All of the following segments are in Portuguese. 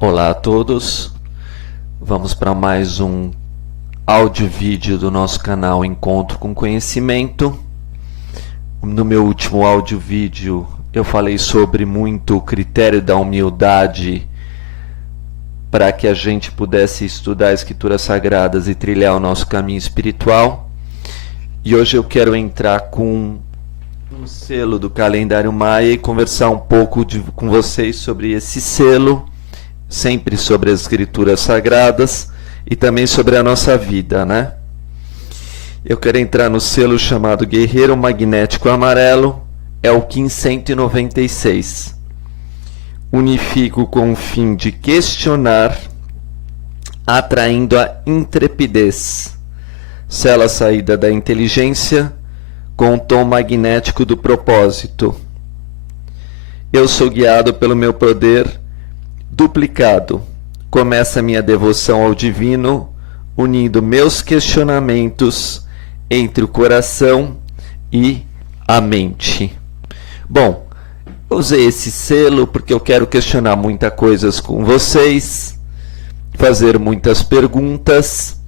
Olá a todos, vamos para mais um áudio-vídeo do nosso canal Encontro com Conhecimento. No meu último áudio-vídeo eu falei sobre muito o critério da humildade para que a gente pudesse estudar as Escrituras Sagradas e trilhar o nosso caminho espiritual. E hoje eu quero entrar com um selo do calendário Maia e conversar um pouco com vocês sobre esse selo, sempre sobre as Escrituras Sagradas e também sobre a nossa vida, né? Eu quero entrar no selo chamado Guerreiro Magnético Amarelo, é o Kim 196. Unifico com o fim de questionar, atraindo a intrepidez. Sela a saída da inteligência com o tom magnético do propósito. Eu sou guiado pelo meu poder duplicado. Começa minha devoção ao divino, unindo meus questionamentos entre o coração e a mente. Bom, eu usei esse selo porque eu quero questionar muitas coisas com vocês, fazer muitas perguntas,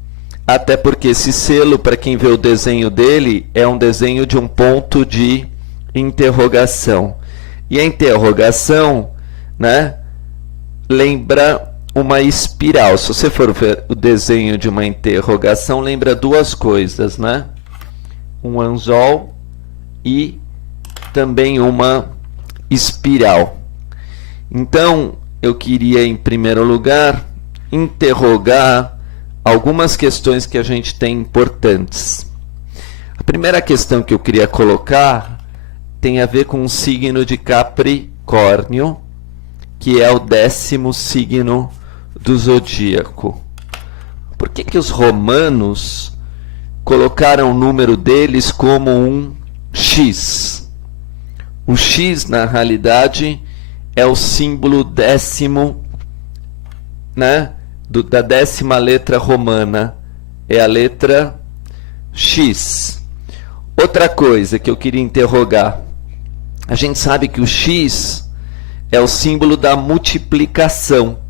até porque esse selo, para quem vê o desenho dele, é um desenho de um ponto de interrogação. E a interrogação, né, lembra uma espiral. Se você for ver o desenho de uma interrogação, lembra duas coisas, né? Um anzol e também uma espiral. Então, eu queria, em primeiro lugar, interrogar algumas questões que a gente tem importantes. A primeira questão que eu queria colocar tem a ver com o signo de Capricórnio, que é o 10º signo do zodíaco. Por que os romanos colocaram o número deles como um X? O X, na realidade, é o símbolo décimo, né, da 10ª letra romana. É a letra X. Outra coisa que eu queria interrogar. A gente sabe que o X é o símbolo da multiplicação,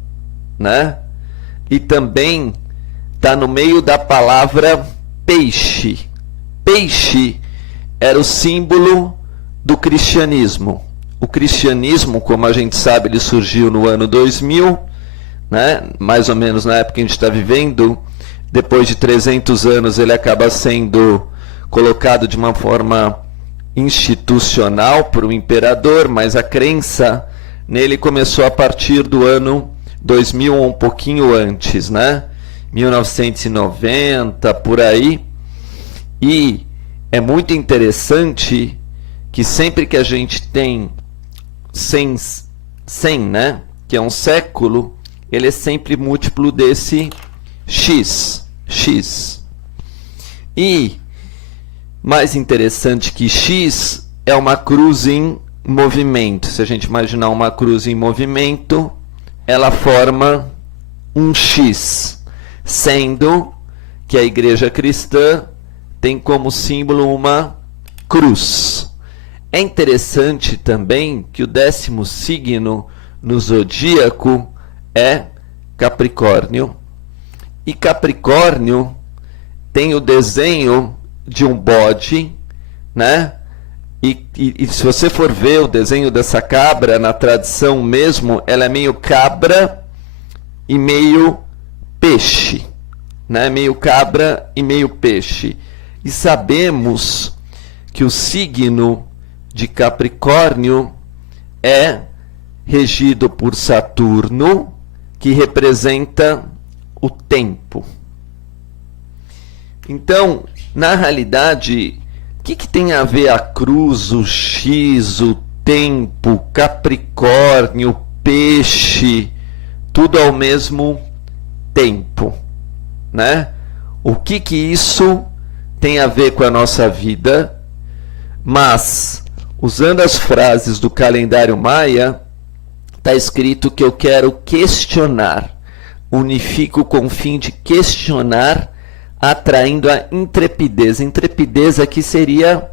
né? E também está no meio da palavra peixe. Peixe era o símbolo do cristianismo. O cristianismo, como a gente sabe, ele surgiu no ano 2000, né? Mais ou menos na época que a gente está vivendo. Depois de 300 anos ele acaba sendo colocado de uma forma institucional por um imperador, mas a crença nele começou a partir do ano 2000 ou um pouquinho antes, né? 1990, por aí. E é muito interessante que sempre que a gente tem 100, né? Que é um século, ele é sempre múltiplo desse X. E mais interessante que X é uma cruz em movimento. Se a gente imaginar uma cruz em movimento, ela forma um X, sendo que a igreja cristã tem como símbolo uma cruz. É interessante também que o 10º signo no zodíaco é Capricórnio. E Capricórnio tem o desenho de um bode, né? E se você for ver o desenho dessa cabra, na tradição mesmo, ela é meio cabra e meio peixe, né? Meio cabra e meio peixe. E sabemos que o signo de Capricórnio é regido por Saturno, que representa o tempo. Então, na realidade, o que tem a ver a cruz, o X, o tempo, Capricórnio, peixe, tudo ao mesmo tempo, né? O que isso tem a ver com a nossa vida? Mas, usando as frases do calendário Maia, está escrito que eu quero questionar. Unifico com o fim de questionar, atraindo a intrepidez. Intrepidez aqui seria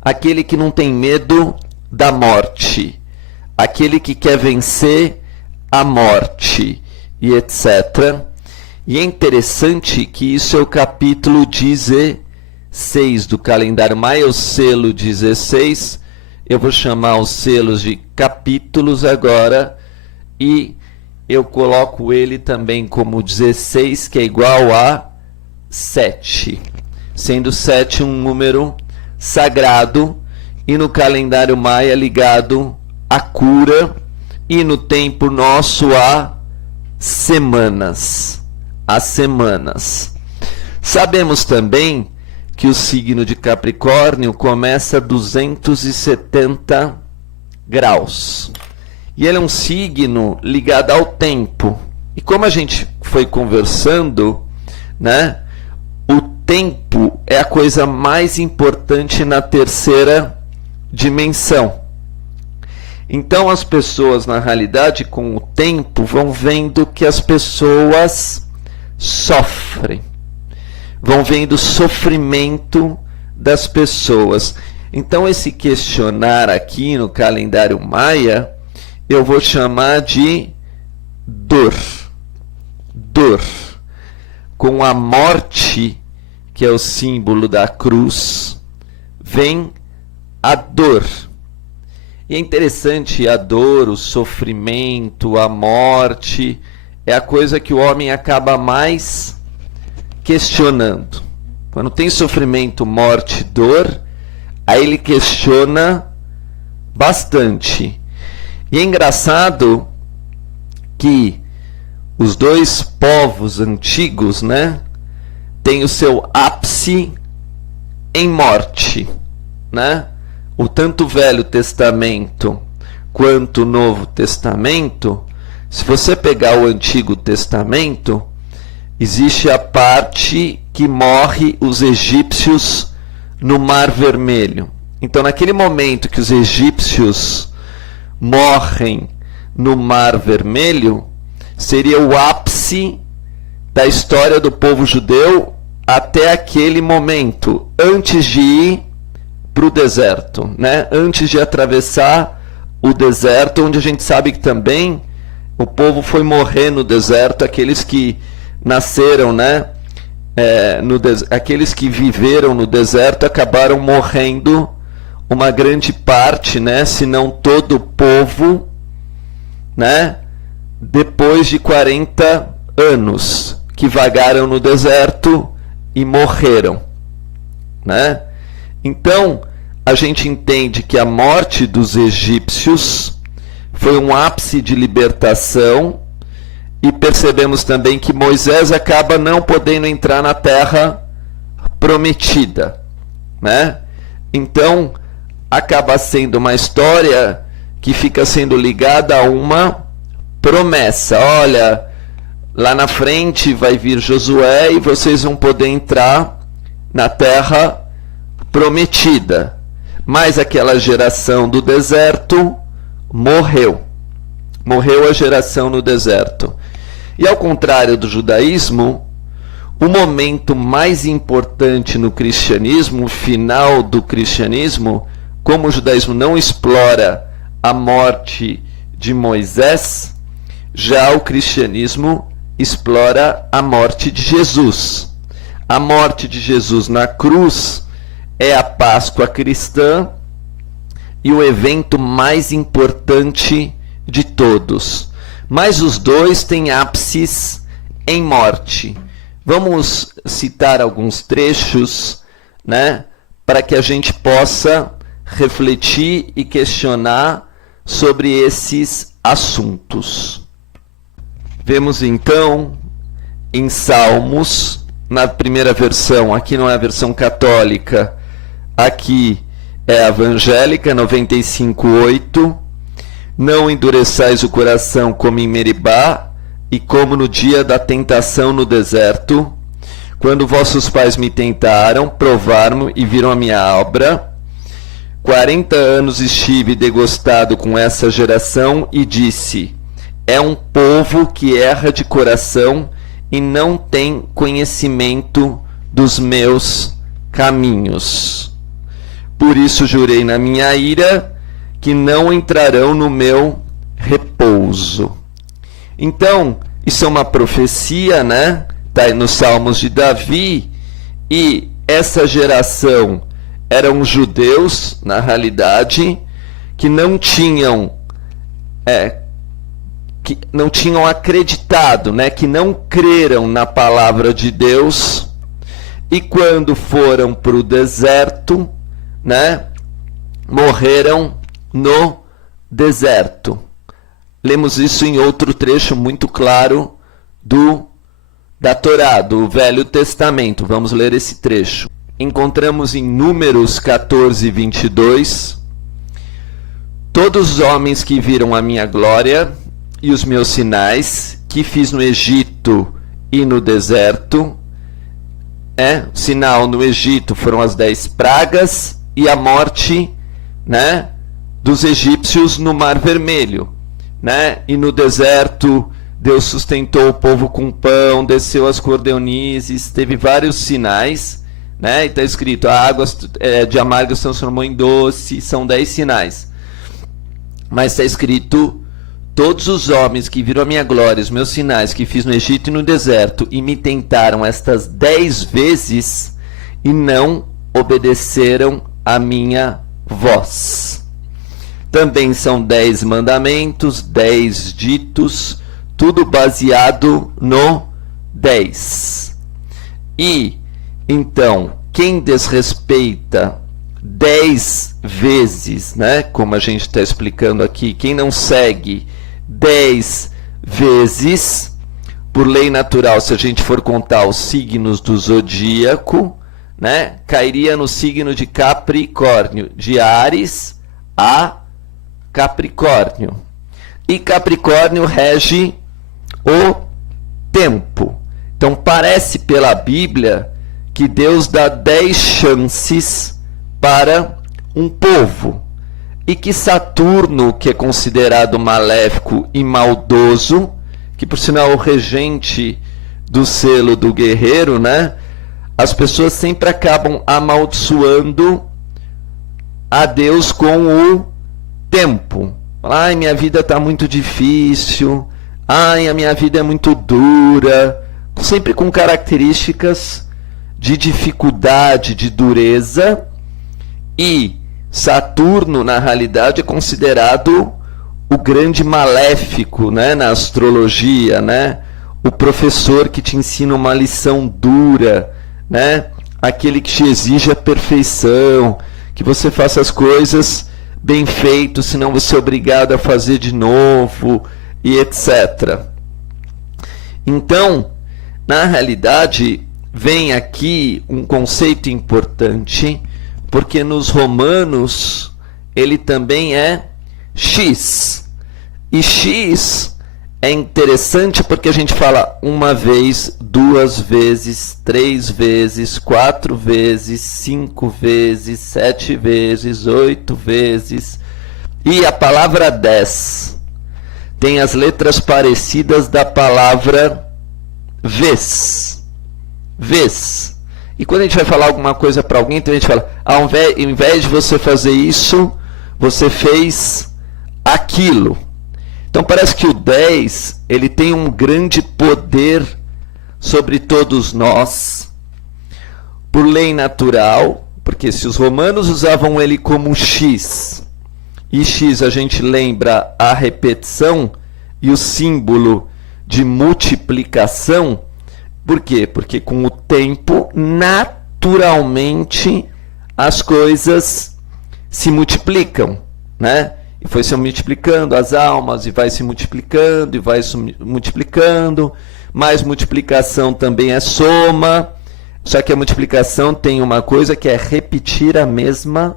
aquele que não tem medo da morte, aquele que quer vencer a morte. e etc. E é interessante que isso é o capítulo 16 do calendário maia, o selo 16. Eu vou chamar os selos de capítulos agora e eu coloco ele também como 16, que é igual a 7, sendo 7 um número sagrado e no calendário maia ligado à cura e no tempo nosso a semanas. As semanas. Sabemos também que o signo de Capricórnio começa a 270 graus. E ele é um signo ligado ao tempo. E como a gente foi conversando, né, o tempo é a coisa mais importante na terceira dimensão. Então as pessoas, na realidade, com o tempo, vão vendo que as pessoas sofrem. Vão vendo o sofrimento das pessoas. Então esse questionar aqui no calendário maia, eu vou chamar de dor. Dor. Com a morte, que é o símbolo da cruz, vem a dor. E é interessante, a dor, o sofrimento, a morte, é a coisa que o homem acaba mais questionando. Quando tem sofrimento, morte, dor, aí ele questiona bastante. E é engraçado que os dois povos antigos, né, têm o seu ápice em morte, né? O tanto o Velho Testamento quanto o Novo Testamento, se você pegar o Antigo Testamento, existe a parte que morre os egípcios no Mar Vermelho. Então, naquele momento que os egípcios morrem no Mar Vermelho, seria o ápice da história do povo judeu até aquele momento, antes de ir para o deserto, né? Antes de atravessar o deserto, onde a gente sabe que também o povo foi morrer no deserto, aqueles que nasceram, né? Aqueles que viveram no deserto acabaram morrendo, uma grande parte, né? Se não todo o povo, né? Depois de 40 anos que vagaram no deserto e morreram, né? Então, a gente entende que a morte dos egípcios foi um ápice de libertação e percebemos também que Moisés acaba não podendo entrar na terra prometida, né? Então, acaba sendo uma história que fica sendo ligada a uma promessa. Olha, lá na frente vai vir Josué e vocês vão poder entrar na terra prometida. Mas aquela geração do deserto morreu. Morreu a geração no deserto. E ao contrário do judaísmo, o momento mais importante no cristianismo, o final do cristianismo, como o judaísmo não explora a morte de Moisés, já o cristianismo explora a morte de Jesus. A morte de Jesus na cruz é a Páscoa cristã e o evento mais importante de todos. Mas os dois têm ápices em morte. Vamos citar alguns trechos, né, para que a gente possa refletir e questionar sobre esses assuntos. Vemos então em Salmos, na primeira versão, aqui não é a versão católica, aqui é a evangélica, 95:8. Não endureçais o coração como em Meribá e como no dia da tentação no deserto, quando vossos pais me tentaram, provaram e viram a minha obra. 40 anos estive degostado com essa geração e disse: é um povo que erra de coração e não tem conhecimento dos meus caminhos. Por isso jurei na minha ira que não entrarão no meu repouso. Então, Isso é uma profecia, né? Está aí nos Salmos de Davi. E essa geração eram judeus, na realidade, que não tinham acreditado, né? Que não creram na palavra de Deus. E quando foram para o deserto, né? Morreram no deserto. Lemos isso em outro trecho muito claro da Torá, do Velho Testamento. Vamos ler esse trecho. Encontramos em Números 14, 22. Todos os homens que viram a minha glória e os meus sinais, que fiz no Egito e no deserto. O sinal no Egito foram as 10 pragas e a morte, né, dos egípcios no Mar Vermelho. Né? E no deserto, Deus sustentou o povo com pão, desceu as cordonizes, teve vários sinais, né? E está escrito, a água de amargo se transformou em doce, são 10 sinais. Mas está escrito, todos os homens que viram a minha glória, os meus sinais que fiz no Egito e no deserto, e me tentaram estas 10 vezes, e não obedeceram a minha voz. Também são 10 mandamentos, 10 ditos, tudo baseado no 10. E, então, quem desrespeita 10 vezes, né, como a gente está explicando aqui, quem não segue 10 vezes, por lei natural, se a gente for contar os signos do zodíaco, né, cairia no signo de Capricórnio, de Áries a Capricórnio. E Capricórnio rege o tempo. Então parece pela Bíblia que Deus dá 10 chances para um povo. E que Saturno, que é considerado maléfico e maldoso, que por sinal é o regente do selo do guerreiro, né? As pessoas sempre acabam amaldiçoando a Deus com o tempo. Ai, minha vida está muito difícil. Ai, a minha vida é muito dura. Sempre com características de dificuldade, de dureza. E Saturno, na realidade, é considerado o grande maléfico, né, na astrologia, né? O professor que te ensina uma lição dura, né? Aquele que te exige a perfeição, que você faça as coisas bem feito, senão você é obrigado a fazer de novo, e etc. Então, na realidade, vem aqui um conceito importante, porque nos Romanos ele também é X. E X é interessante porque a gente fala uma vez, 2 vezes, 3 vezes, 4 vezes, 5 vezes, 7 vezes, 8 vezes. E a palavra 10 tem as letras parecidas da palavra vez. Vez. E quando a gente vai falar alguma coisa para alguém, então a gente fala, ao invés de você fazer isso, você fez aquilo. Então parece que o 10, ele tem um grande poder sobre todos nós, por lei natural, porque se os romanos usavam ele como X, e X a gente lembra a repetição e o símbolo de multiplicação, por quê? Porque com o tempo, naturalmente, as coisas se multiplicam, né? E foi se multiplicando as almas, e vai se multiplicando, e vai se multiplicando. Mas multiplicação também é soma. Só que a multiplicação tem uma coisa que é repetir a mesma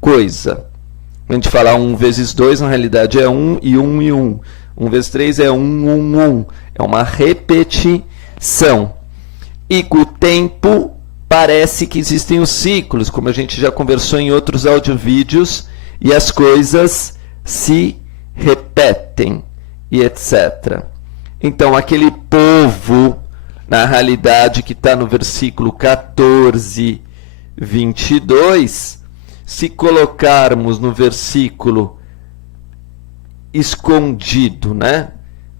coisa. A gente fala 1 vezes 2, na realidade é 1 e 1 e 1. 1 vezes 3 é 1, 1, 1. É uma repetição. E com o tempo, parece que existem os ciclos, como a gente já conversou em outros audiovídeos, e as coisas se repetem, e etc. Então, aquele povo, na realidade, que está no versículo 14, 22, se colocarmos no versículo escondido, né?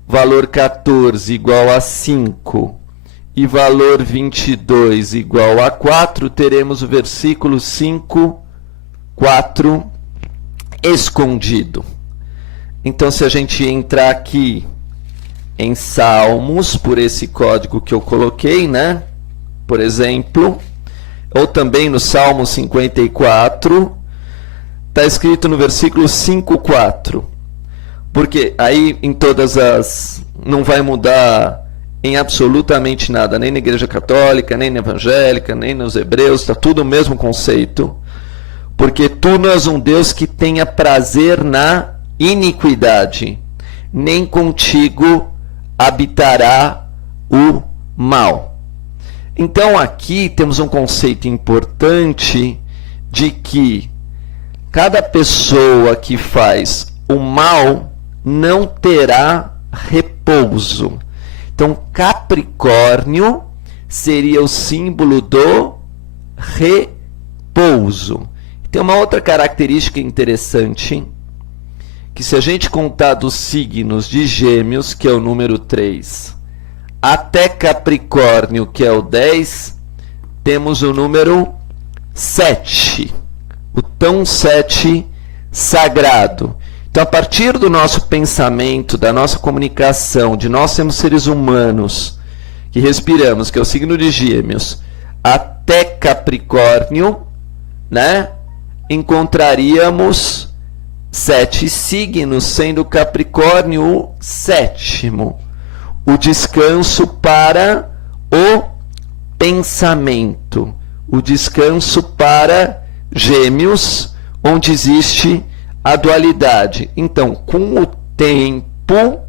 valor 14 igual a 5 e valor 22 igual a 4, teremos o versículo 5, 4 escondido. Então, se a gente entrar aqui em Salmos, por esse código que eu coloquei, né? Por exemplo, ou também no Salmo 54, está escrito no versículo 5, 4. Porque aí em todas as... não vai mudar em absolutamente nada, nem na Igreja Católica, nem na Evangélica, nem nos Hebreus, está tudo o mesmo conceito. Porque tu não és um Deus que tenha prazer na iniquidade, nem contigo habitará o mal. Então aqui temos um conceito importante de que cada pessoa que faz o mal não terá repouso. Então Capricórnio seria o símbolo do repouso. Tem uma outra característica interessante, que se a gente contar dos signos de Gêmeos, que é o número 3, até Capricórnio, que é o 10, temos o número 7, o tão 7 sagrado. Então, a partir do nosso pensamento, da nossa comunicação, de nós sermos seres humanos, que respiramos, que é o signo de Gêmeos, até Capricórnio, né, encontraríamos 7 signos, sendo Capricórnio o 7º. O descanso para o pensamento. O descanso para Gêmeos, onde existe a dualidade. Então, com o tempo,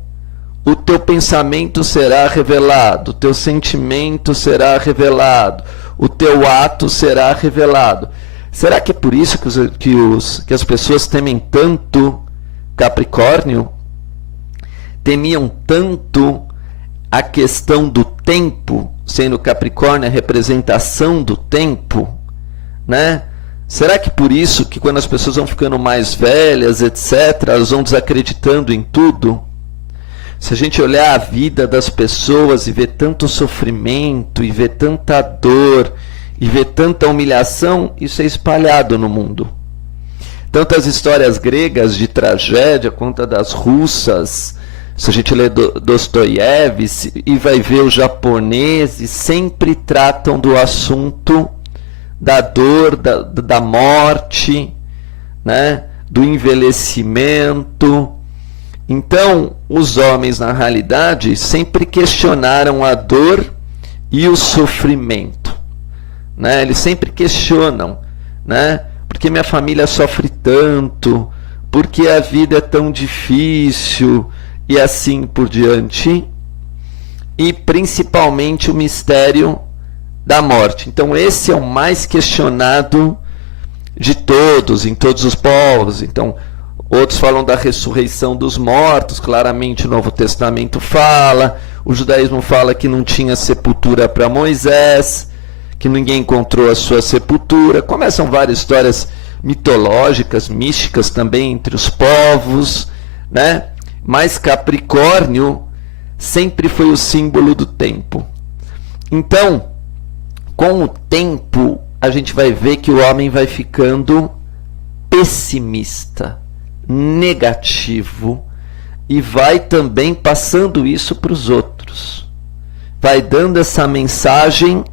o teu pensamento será revelado, o teu sentimento será revelado, o teu ato será revelado. Será que é por isso que as pessoas temem tanto Capricórnio? Temiam tanto a questão do tempo, sendo Capricórnio a representação do tempo, né? Será que por isso que quando as pessoas vão ficando mais velhas, etc., elas vão desacreditando em tudo? Se a gente olhar a vida das pessoas e ver tanto sofrimento, e ver tanta dor, e ver tanta humilhação, isso é espalhado no mundo. Tanto as histórias gregas de tragédia, quanto as das russas. Se a gente lê Dostoiévski e vai ver os japoneses, sempre tratam do assunto da dor, da morte, né? Do envelhecimento. Então, os homens, na realidade, sempre questionaram a dor e o sofrimento. Né? Eles sempre questionam, né? Por que minha família sofre tanto? Por que a vida é tão difícil? E assim por diante. E principalmente o mistério da morte. Então esse é o mais questionado de todos, em todos os povos. Então outros falam da ressurreição dos mortos, claramente o Novo Testamento fala. O judaísmo fala que não tinha sepultura para Moisés, que ninguém encontrou a sua sepultura. Começam várias histórias mitológicas, místicas também entre os povos, né? Mas Capricórnio sempre foi o símbolo do tempo. Então, com o tempo, a gente vai ver que o homem vai ficando pessimista, negativo, e vai também passando isso para os outros. Vai dando essa mensagem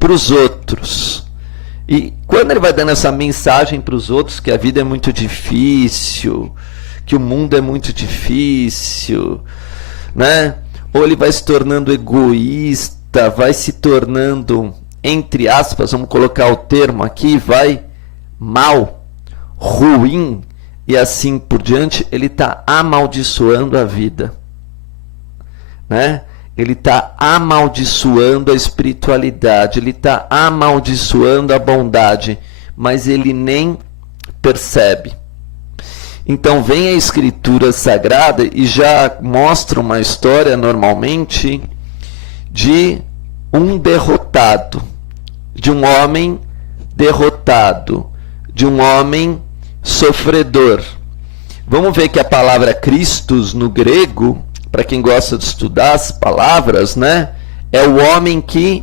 para os outros. E quando ele vai dando essa mensagem para os outros, que a vida é muito difícil, que o mundo é muito difícil, né? Ou ele vai se tornando egoísta, vai se tornando, entre aspas, vamos colocar o termo aqui, vai mal, ruim, e assim por diante, ele está amaldiçoando a vida, né? Ele está amaldiçoando a espiritualidade, ele está amaldiçoando a bondade, mas ele nem percebe. Então vem a Escritura Sagrada e já mostra uma história, normalmente, de um derrotado, de um homem derrotado, de um homem sofredor. Vamos ver que a palavra Christos no grego para quem gosta de estudar as palavras, né? É o homem que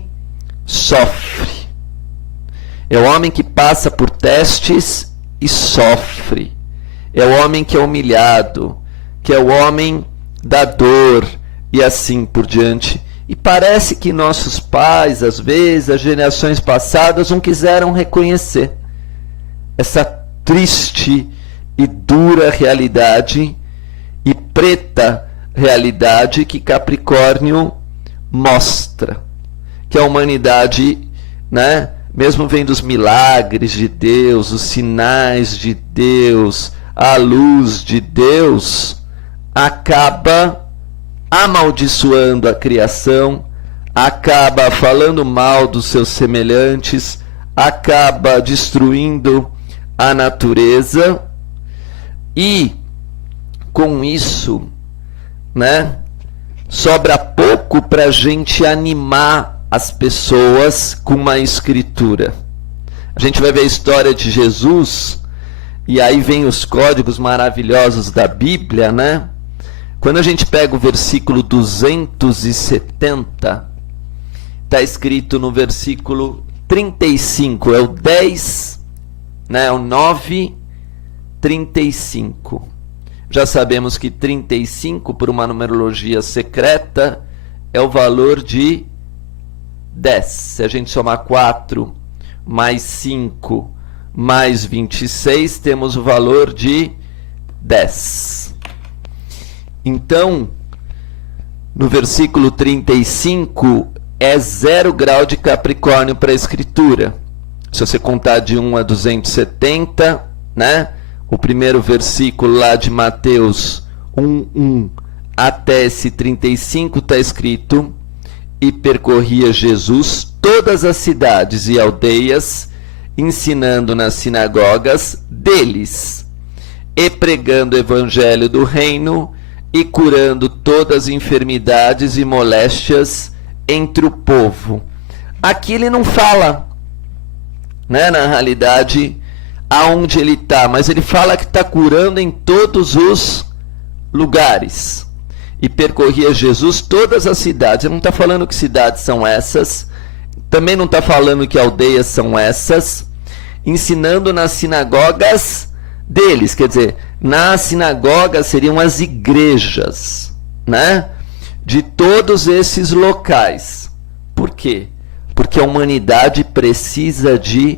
sofre. É o homem que passa por testes e sofre. É o homem que é humilhado, que é o homem da dor e assim por diante. E parece que nossos pais, às vezes, as gerações passadas, não quiseram reconhecer essa triste e dura realidade e preta realidade que Capricórnio mostra. Que a humanidade, né, mesmo vendo os milagres de Deus, os sinais de Deus, a luz de Deus, acaba amaldiçoando a criação, acaba falando mal dos seus semelhantes, acaba destruindo a natureza e com isso, né, sobra pouco para a gente animar as pessoas com uma escritura. A gente vai ver a história de Jesus e aí vem os códigos maravilhosos da Bíblia, né? Quando a gente pega o versículo 270, está escrito no versículo 35, é o 10, né, o 9:35. Já sabemos que 35, por uma numerologia secreta, é o valor de 10. Se a gente somar 4 mais 5 mais 26, temos o valor de 10. Então, no versículo 35, é 0 grau de Capricórnio para a escritura. Se você contar de 1 a 270, né? O primeiro versículo lá de Mateus 1:1 até esse 35 está escrito: e percorria Jesus todas as cidades e aldeias, ensinando nas sinagogas deles, e pregando o evangelho do reino, e curando todas as enfermidades e moléstias entre o povo. Aqui ele não fala, né, na realidade, aonde ele está, mas ele fala que está curando em todos os lugares. E percorria Jesus todas as cidades. Ele não está falando que cidades são essas, também não está falando que aldeias são essas, ensinando nas sinagogas deles, quer dizer, nas sinagogas seriam as igrejas, né, de todos esses locais. Por quê? Porque a humanidade precisa de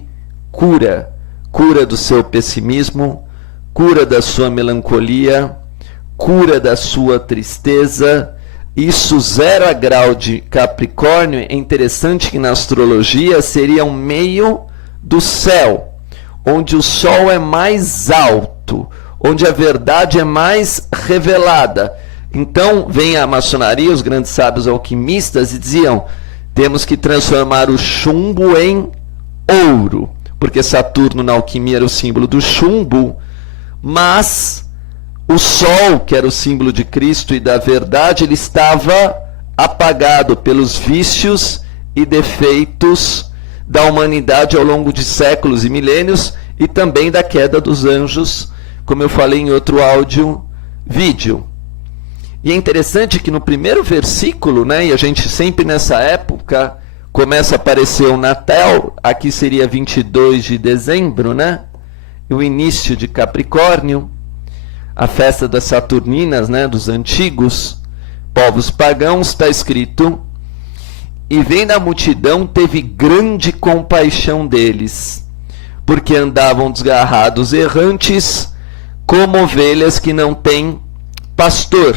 cura. Cura do seu pessimismo, cura da sua melancolia, cura da sua tristeza. Isso 0 grau de Capricórnio, é interessante que na astrologia seria um meio do céu, onde o sol é mais alto, onde a verdade é mais revelada. Então vem a maçonaria, os grandes sábios alquimistas, e diziam: temos que transformar o chumbo em ouro, porque Saturno na alquimia era o símbolo do chumbo, mas o sol, que era o símbolo de Cristo e da verdade, ele estava apagado pelos vícios e defeitos da humanidade ao longo de séculos e milênios, e também da queda dos anjos, como eu falei em outro vídeo. E é interessante que no primeiro versículo, né, e a gente sempre nessa época começa a aparecer o Natal, aqui seria 22 de dezembro, né, o início de Capricórnio, a festa das Saturninas, né, dos antigos povos pagãos, está escrito: e vendo a multidão, teve grande compaixão deles, porque andavam desgarrados, errantes, como ovelhas que não têm pastor.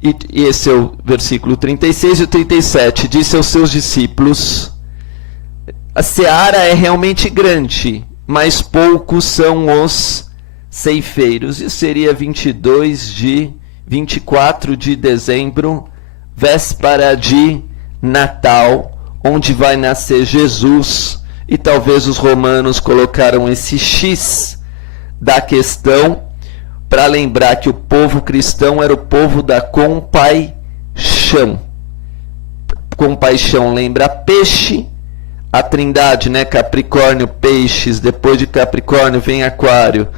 E esse é o versículo 36 e o 37. Disse aos seus discípulos: a seara é realmente grande, mas poucos são os ceifeiros. Isso seria 24 de dezembro, véspera de Natal, onde vai nascer Jesus. E talvez os romanos colocaram esse X da questão para lembrar que o povo cristão era o povo da compaixão. Compaixão lembra peixe, a trindade, né? Capricórnio, peixes, depois de Capricórnio vem Aquário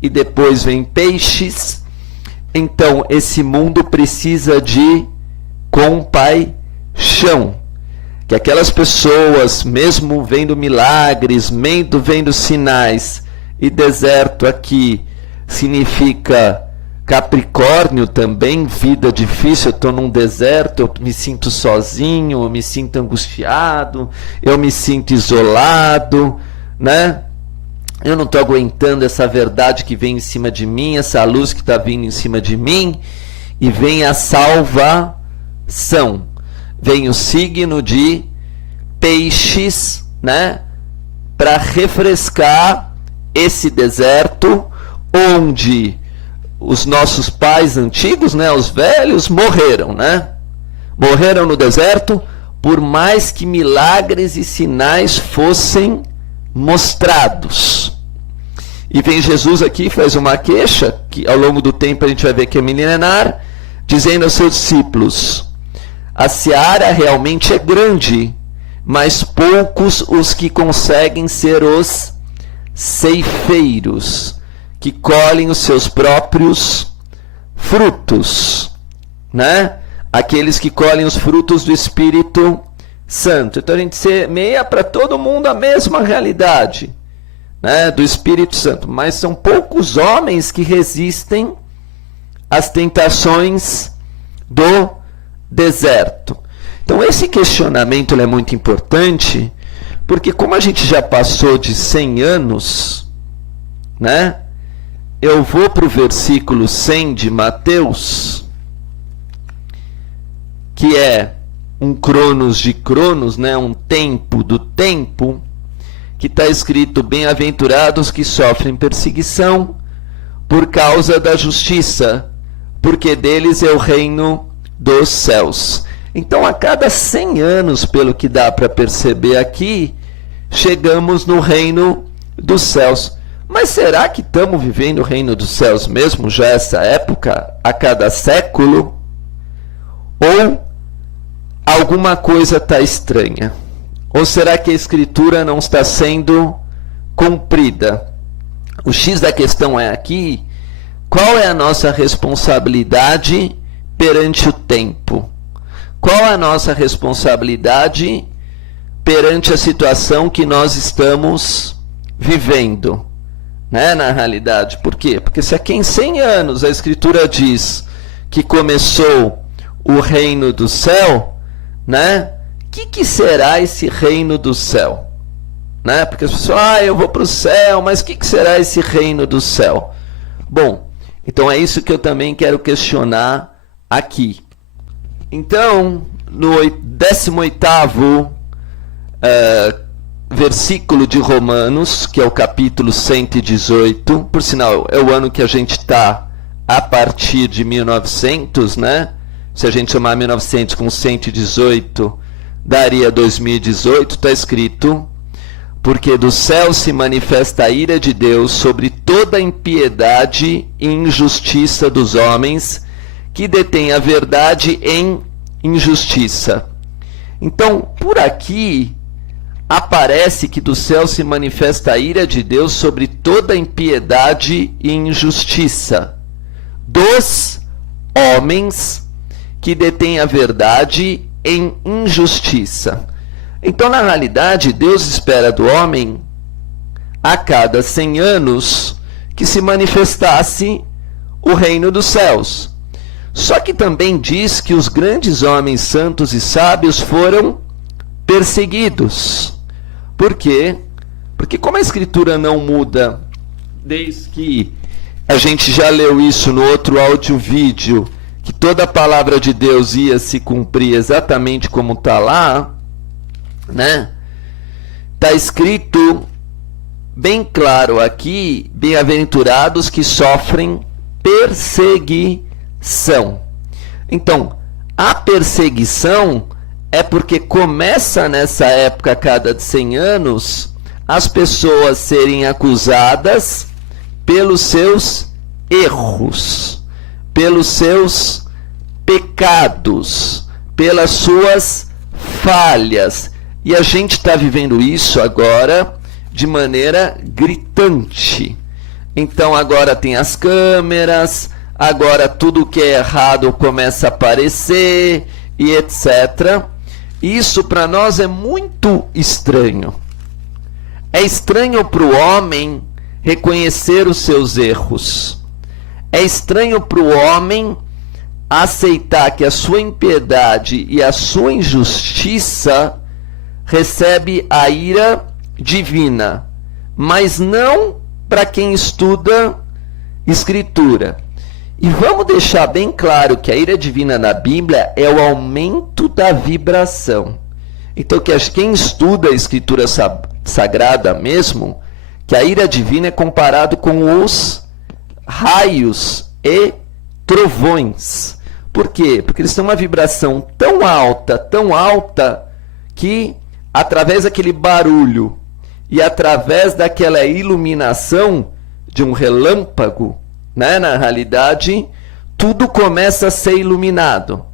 e depois vem peixes. Então, esse mundo precisa de compaixão. Que aquelas pessoas, mesmo vendo milagres, vendo sinais, e deserto aqui significa Capricórnio também, vida difícil, eu estou num deserto, eu me sinto sozinho, eu me sinto angustiado, eu me sinto isolado, né? Eu não estou aguentando essa verdade que vem em cima de mim, essa luz que está vindo em cima de mim, e vem a salvação. Vem o signo de Peixes, né? Para refrescar esse deserto onde os nossos pais antigos, né, os velhos, morreram, né? Morreram no deserto, por mais que milagres e sinais fossem mostrados. E vem Jesus aqui, faz uma queixa, que ao longo do tempo a gente vai ver que é milenar, dizendo aos seus discípulos: a seara realmente é grande, mas poucos os que conseguem ser os ceifeiros, que colhem os seus próprios frutos, né? Aqueles que colhem os frutos do Espírito Santo. Então a gente semeia para todo mundo a mesma realidade, né, do Espírito Santo, mas são poucos homens que resistem às tentações do deserto. Então esse questionamento é muito importante, porque como a gente já passou de 100 anos, né, eu vou para o versículo 100 de Mateus, que é um cronos de cronos, né, um tempo do tempo, que está escrito: bem-aventurados que sofrem perseguição por causa da justiça, porque deles é o reino dos céus. Então, a cada 100 anos, pelo que dá para perceber aqui, chegamos no reino dos céus. Mas será que estamos vivendo o reino dos céus mesmo já essa época, a cada século? Ou alguma coisa está estranha? Ou será que a Escritura não está sendo cumprida? O X da questão é aqui: qual é a nossa responsabilidade perante o tempo? Qual é a nossa responsabilidade perante a situação que nós estamos vivendo? Né, na realidade. Por quê? Porque se aqui em 100 anos a Escritura diz que começou o reino do céu, né? Que será esse reino do céu? Né? Porque as pessoas, eu vou para o céu, mas o que será esse reino do céu? Bom, então é isso que eu também quero questionar aqui. Então, no 18º versículo de Romanos, que é o capítulo 118, por sinal, é o ano que a gente está a partir de 1900, né? Se a gente somar 1900 com 118, daria 2018, está escrito: porque do céu se manifesta a ira de Deus sobre toda a impiedade e injustiça dos homens, que detêm a verdade em injustiça. Então, por aqui, aparece que do céu se manifesta a ira de Deus sobre toda a impiedade e injustiça dos homens que detêm a verdade em injustiça. Então, na realidade, Deus espera do homem, a cada 100 anos, que se manifestasse o reino dos céus. Só que também diz que os grandes homens santos e sábios foram perseguidos. Por quê? Porque como a Escritura não muda, desde que a gente já leu isso no outro áudio-vídeo, que toda a palavra de Deus ia se cumprir exatamente como está lá, né? Está escrito bem claro aqui: bem-aventurados que sofrem perseguição. Então, a perseguição é porque começa nessa época, a cada 100 anos, as pessoas serem acusadas pelos seus erros, pelos seus pecados, pelas suas falhas. E a gente está vivendo isso agora de maneira gritante. Então agora tem as câmeras, agora tudo que é errado começa a aparecer e etc. Isso para nós é muito estranho. É estranho para o homem reconhecer os seus erros. É estranho para o homem aceitar que a sua impiedade e a sua injustiça recebe a ira divina, mas não para quem estuda Escritura. E vamos deixar bem claro que a ira divina na Bíblia é o aumento da vibração. Então, quem estuda a Escritura Sagrada mesmo, que a ira divina é comparado com os raios e trovões. Por quê? Porque eles têm uma vibração tão alta, que através daquele barulho e através daquela iluminação de um relâmpago, né, na realidade, tudo começa a ser iluminado.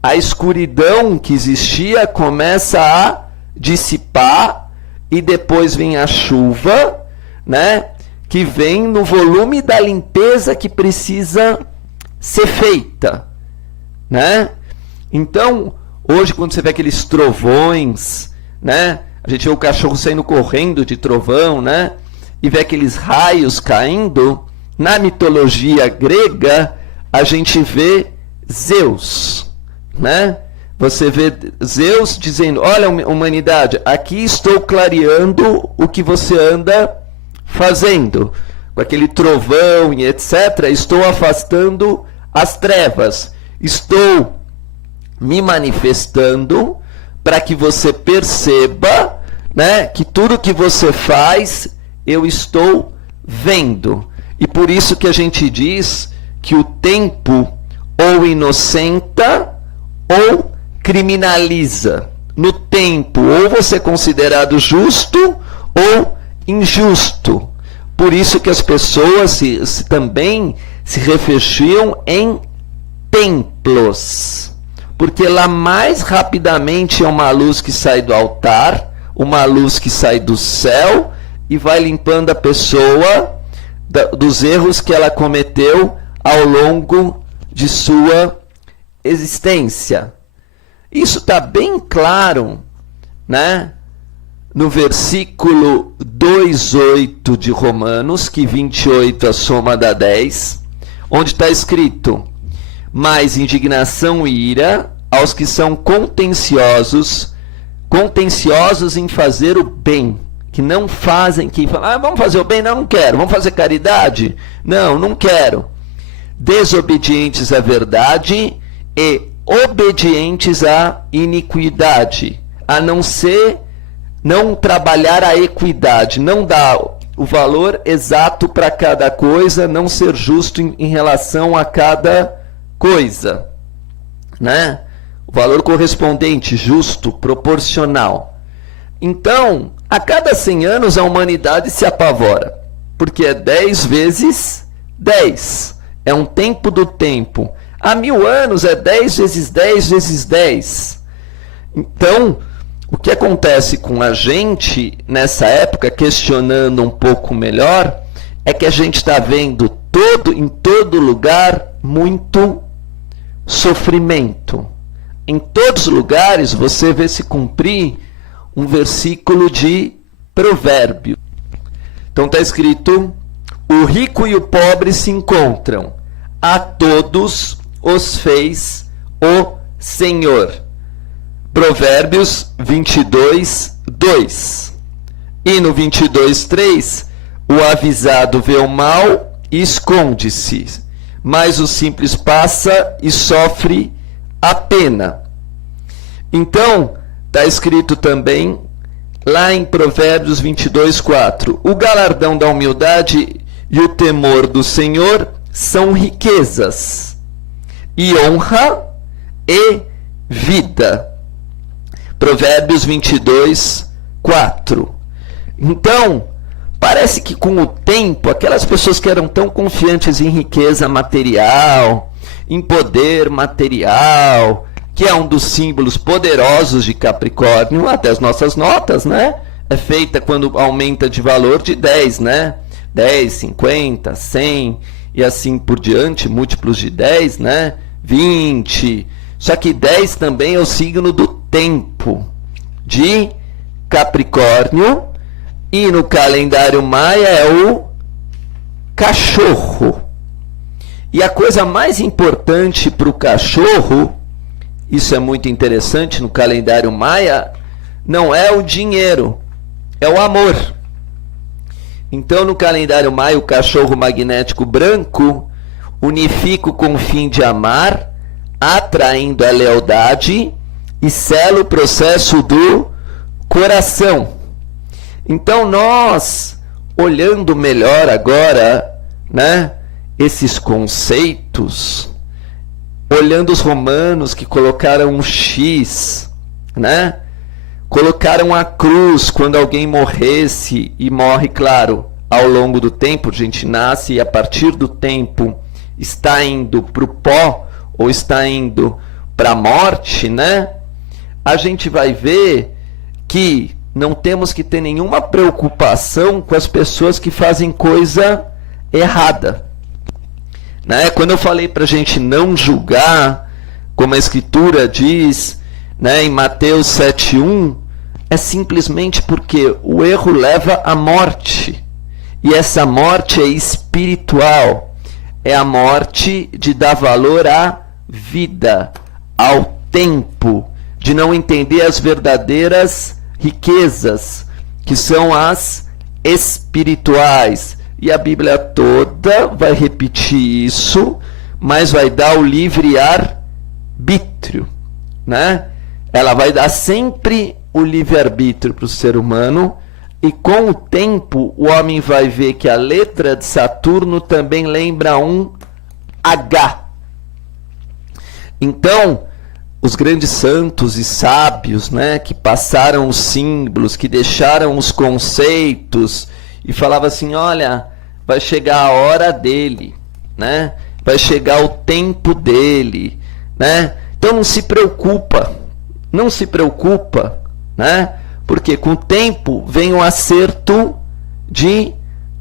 A escuridão que existia começa a dissipar e depois vem a chuva, né, que vem no volume da limpeza que precisa ser feita, né? Então, hoje quando você vê aqueles trovões, né, a gente vê o cachorro saindo correndo de trovão, né, e vê aqueles raios caindo, na mitologia grega, a gente vê Zeus, né? Você vê Zeus dizendo, olha, humanidade, aqui estou clareando o que você anda fazendo. Com aquele trovão e etc., estou afastando as trevas. Estou me manifestando para que você perceba, né, que tudo que você faz, eu estou vendo. E por isso que a gente diz que o tempo ou inocenta ou criminaliza. No tempo, ou você é considerado justo ou injusto. Por isso que as pessoas também se refugiam em templos. Porque lá mais rapidamente é uma luz que sai do altar, uma luz que sai do céu e vai limpando a pessoa dos erros que ela cometeu ao longo de sua existência. Isso está bem claro, né, no versículo 2:8 de Romanos, que 28 é a soma da 10, onde está escrito: mas indignação e ira aos que são contenciosos em fazer o bem, que não fazem, que falam, vamos fazer o bem? Não quero. Vamos fazer caridade? Não quero. Desobedientes à verdade e obedientes à iniquidade, a não trabalhar a equidade, não dar o valor exato para cada coisa, não ser justo em relação a cada coisa, né? O valor correspondente, justo, proporcional. Então, a cada 100 anos a humanidade se apavora, porque é 10 vezes 10, é um tempo do tempo. Há 1000 anos é 10 vezes 10 vezes 10. Então, o que acontece com a gente nessa época, questionando um pouco melhor, é que a gente está vendo em todo lugar muito sofrimento. Em todos os lugares você vê se cumprir um versículo de Provérbio. Então está escrito: o rico e o pobre se encontram, a todos os fez o Senhor. Provérbios 22:2. E no 22:3, o avisado vê o mal e esconde-se, mas o simples passa e sofre a pena. Então, está escrito também, lá em Provérbios 22:4, o galardão da humildade e o temor do Senhor são riquezas, e honra e vida. Provérbios 22:4. Então, parece que com o tempo, aquelas pessoas que eram tão confiantes em riqueza material, em poder material, que é um dos símbolos poderosos de Capricórnio, até as nossas notas, né? É feita quando aumenta de valor de 10, né? 10, 50, 100 e assim por diante, múltiplos de 10, né? 20. Só que 10 também é o signo do tempo, de Capricórnio, e no calendário maia é o cachorro. E a coisa mais importante para o cachorro, isso é muito interessante no calendário maia, não é o dinheiro, é o amor. Então, no calendário maia, o cachorro magnético branco unifica com o fim de amar, atraindo a lealdade e sela o processo do coração. Então, nós, olhando melhor agora, né, esses conceitos, olhando os romanos que colocaram um X, né? Colocaram a cruz quando alguém morresse, e morre, claro, ao longo do tempo. A gente nasce e a partir do tempo está indo para o pó ou está indo para a morte, né? A gente vai ver que não temos que ter nenhuma preocupação com as pessoas que fazem coisa errada, né? Quando eu falei para a gente não julgar, como a Escritura diz, né, em Mateus 7,1, é simplesmente porque o erro leva à morte. E essa morte é espiritual. É a morte de dar valor à vida, ao tempo, de não entender as verdadeiras riquezas, que são as espirituais. E a Bíblia toda vai repetir isso, mas vai dar o livre-arbítrio, né? Ela vai dar sempre o livre-arbítrio para o ser humano, e com o tempo o homem vai ver que a letra de Saturno também lembra um H. Então, os grandes santos e sábios, né, que passaram os símbolos, que deixaram os conceitos, e falava assim, olha, vai chegar a hora dele, né? Vai chegar o tempo dele, né? Então não se preocupa, né? Porque com o tempo vem o acerto de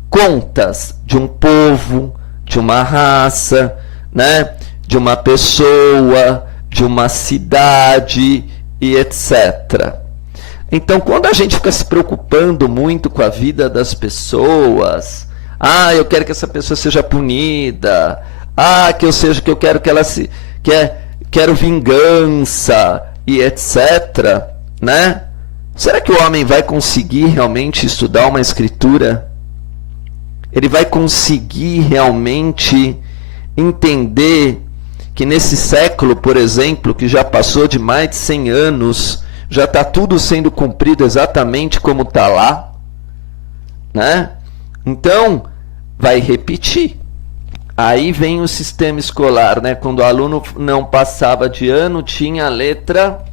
contas de um povo, de uma raça, né? De uma pessoa, de uma cidade e etc. Então, quando a gente fica se preocupando muito com a vida das pessoas, eu quero que essa pessoa seja punida, que eu quero que ela se quero vingança e etc, né? Será que o homem vai conseguir realmente estudar uma escritura? Ele vai conseguir realmente entender que nesse século, por exemplo, que já passou de mais de 100 anos, já está tudo sendo cumprido exatamente como está lá, né? Então, vai repetir. Aí vem o sistema escolar, né? Quando o aluno não passava de ano, tinha a letra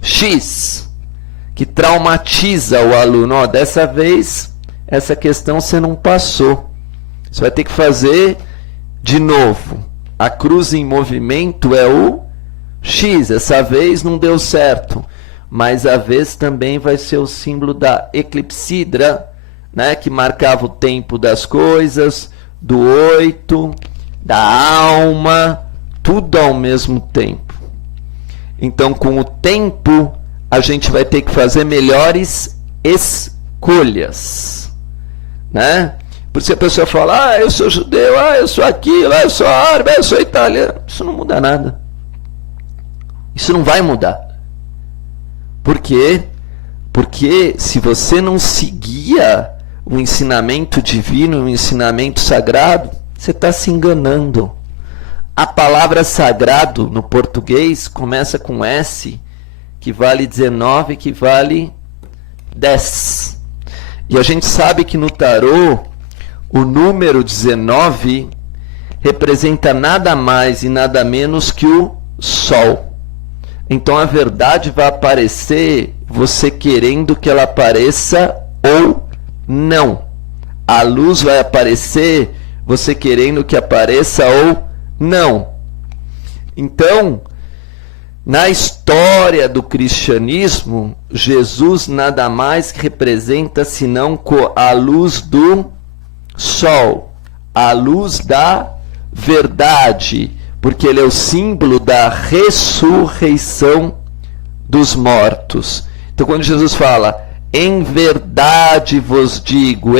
X, que traumatiza o aluno. Dessa vez, essa questão você não passou. Você vai ter que fazer de novo. A cruz em movimento é o X. Essa vez não deu certo. Mas a vez também vai ser o símbolo da eclipsidra, né? Que marcava o tempo das coisas, do 8, da alma, tudo ao mesmo tempo. Então, com o tempo, a gente vai ter que fazer melhores escolhas, né? Por isso a pessoa fala, eu sou judeu, eu sou aquilo, eu sou árabe, eu sou italiano. Isso não muda nada. Isso não vai mudar. Por quê? Porque se você não seguia o ensinamento divino, o ensinamento sagrado, você está se enganando. A palavra sagrado no português começa com S, que vale 19, que vale 10. E a gente sabe que no tarô, o número 19 representa nada mais e nada menos que o Sol. Então a verdade vai aparecer você querendo que ela apareça ou não. A luz vai aparecer você querendo que apareça ou não. Então, na história do cristianismo, Jesus nada mais representa senão a luz do sol, a luz da verdade, porque ele é o símbolo da ressurreição dos mortos. Então, quando Jesus fala, em verdade vos digo,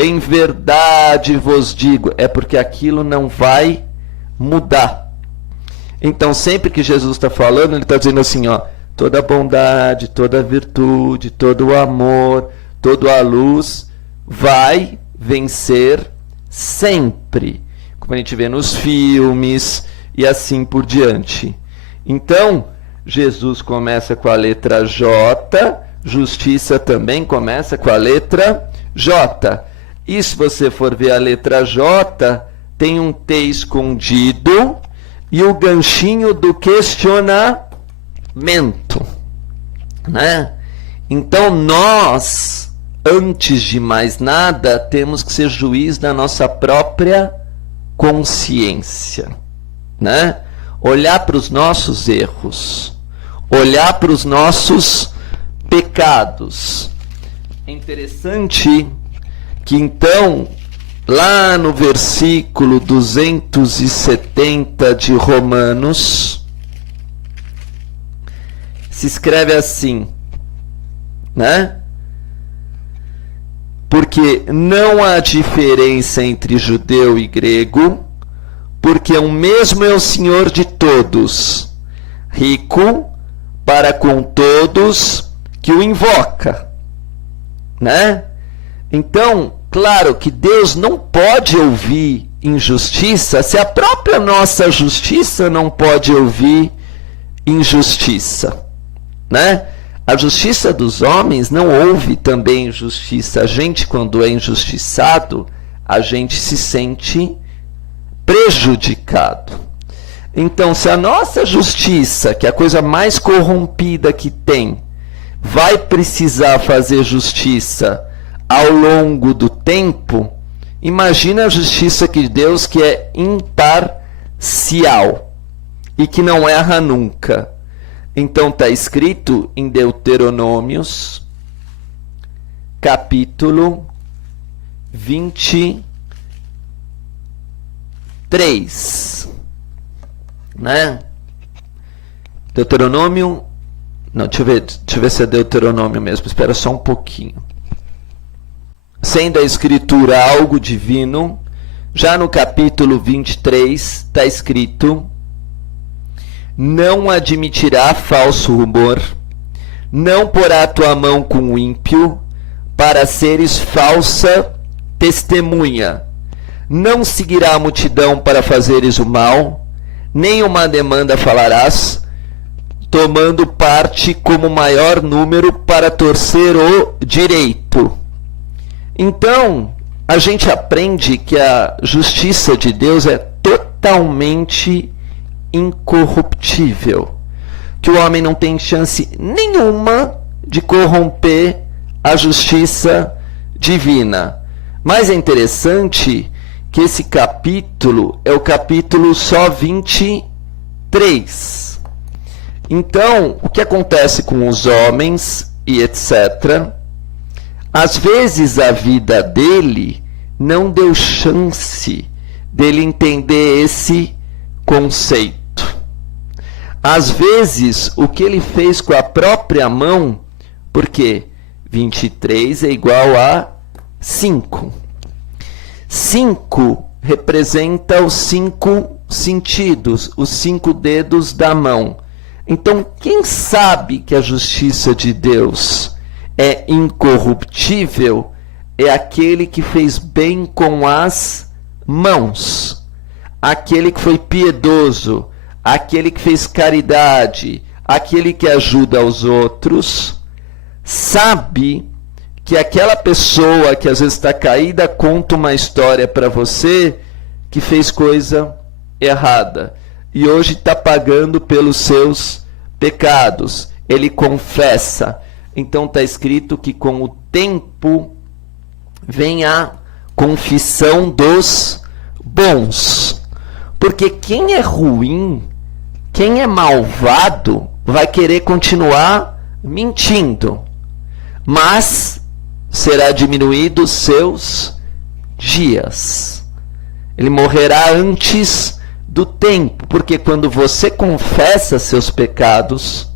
é porque aquilo não vai mudar. Então, sempre que Jesus está falando, ele está dizendo assim, ó, toda a bondade, toda a virtude, todo o amor, toda a luz vai vencer sempre, como a gente vê nos filmes e assim por diante. Então, Jesus começa com a letra J, justiça também começa com a letra J. E se você for ver a letra J, tem um T escondido e o ganchinho do questionamento, né? Então nós, antes de mais nada, temos que ser juiz da nossa própria consciência, né? Olhar para os nossos erros, olhar para os nossos pecados. É interessante que então, lá no versículo 270 de Romanos, se escreve assim, né? Porque não há diferença entre judeu e grego, porque o mesmo é o Senhor de todos, rico para com todos que o invoca, né? Então, claro que Deus não pode ouvir injustiça se a própria nossa justiça não pode ouvir injustiça, né? A justiça dos homens não ouve também injustiça. A gente, quando é injustiçado, a gente se sente prejudicado. Então, se a nossa justiça, que é a coisa mais corrompida que tem, vai precisar fazer justiça ao longo do tempo, imagina a justiça de Deus, que é imparcial e que não erra nunca. Então está escrito em Deuteronômios, capítulo 23, né? Deuteronômio, não, deixa eu ver se é Deuteronômio mesmo, espera só um pouquinho. Sendo a escritura algo divino, já no capítulo 23 está escrito: não admitirá falso rumor, não porá tua mão com o ímpio, para seres falsa testemunha, não seguirá a multidão para fazeres o mal, nem uma demanda falarás, tomando parte como maior número para torcer o direito. Então, a gente aprende que a justiça de Deus é totalmente incorruptível, que o homem não tem chance nenhuma de corromper a justiça divina. Mas é interessante que esse capítulo é o capítulo só 23. Então, o que acontece com os homens e etc., às vezes a vida dele não deu chance dele entender esse conceito. Às vezes, o que ele fez com a própria mão, porque 23 é igual a 5. 5 representa os 5 sentidos, os 5 dedos da mão. Então, quem sabe que a justiça de Deus é incorruptível é aquele que fez bem com as mãos, aquele que foi piedoso, aquele que fez caridade, aquele que ajuda aos outros, sabe que aquela pessoa que às vezes está caída conta uma história para você que fez coisa errada e hoje está pagando pelos seus pecados. Ele confessa. Então está escrito que com o tempo vem a confissão dos bons. Porque quem é ruim, quem é malvado, vai querer continuar mentindo. Mas será diminuído seus dias. Ele morrerá antes do tempo, porque quando você confessa seus pecados,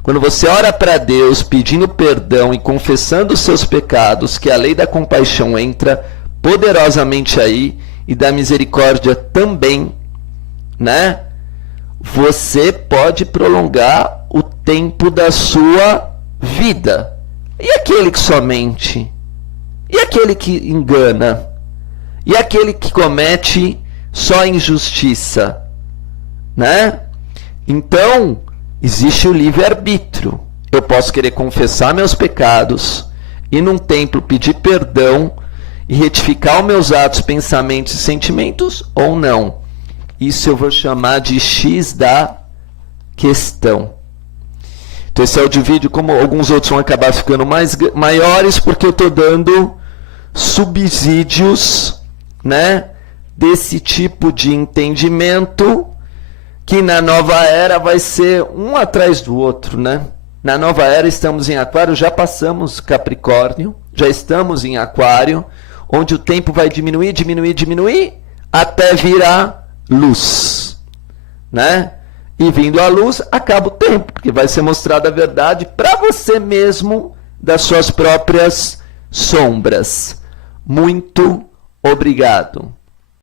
quando você ora para Deus pedindo perdão e confessando os seus pecados, que a lei da compaixão entra poderosamente aí, e da misericórdia também, né? Você pode prolongar o tempo da sua vida. E aquele que só mente? E aquele que engana? E aquele que comete só injustiça? Né? Então, existe o livre-arbítrio. Eu posso querer confessar meus pecados, ir num templo pedir perdão e retificar os meus atos, pensamentos e sentimentos ou não. Isso eu vou chamar de X da questão. Então esse áudio-vídeo, como alguns outros, vão acabar ficando maiores, porque eu estou dando subsídios, né, desse tipo de entendimento, que na nova era vai ser um atrás do outro, né? Na nova era estamos em Aquário, já passamos Capricórnio, já estamos em Aquário, onde o tempo vai diminuir, diminuir, diminuir, até virar luz, né? E vindo a luz, acaba o tempo, porque vai ser mostrada a verdade para você mesmo das suas próprias sombras. Muito obrigado.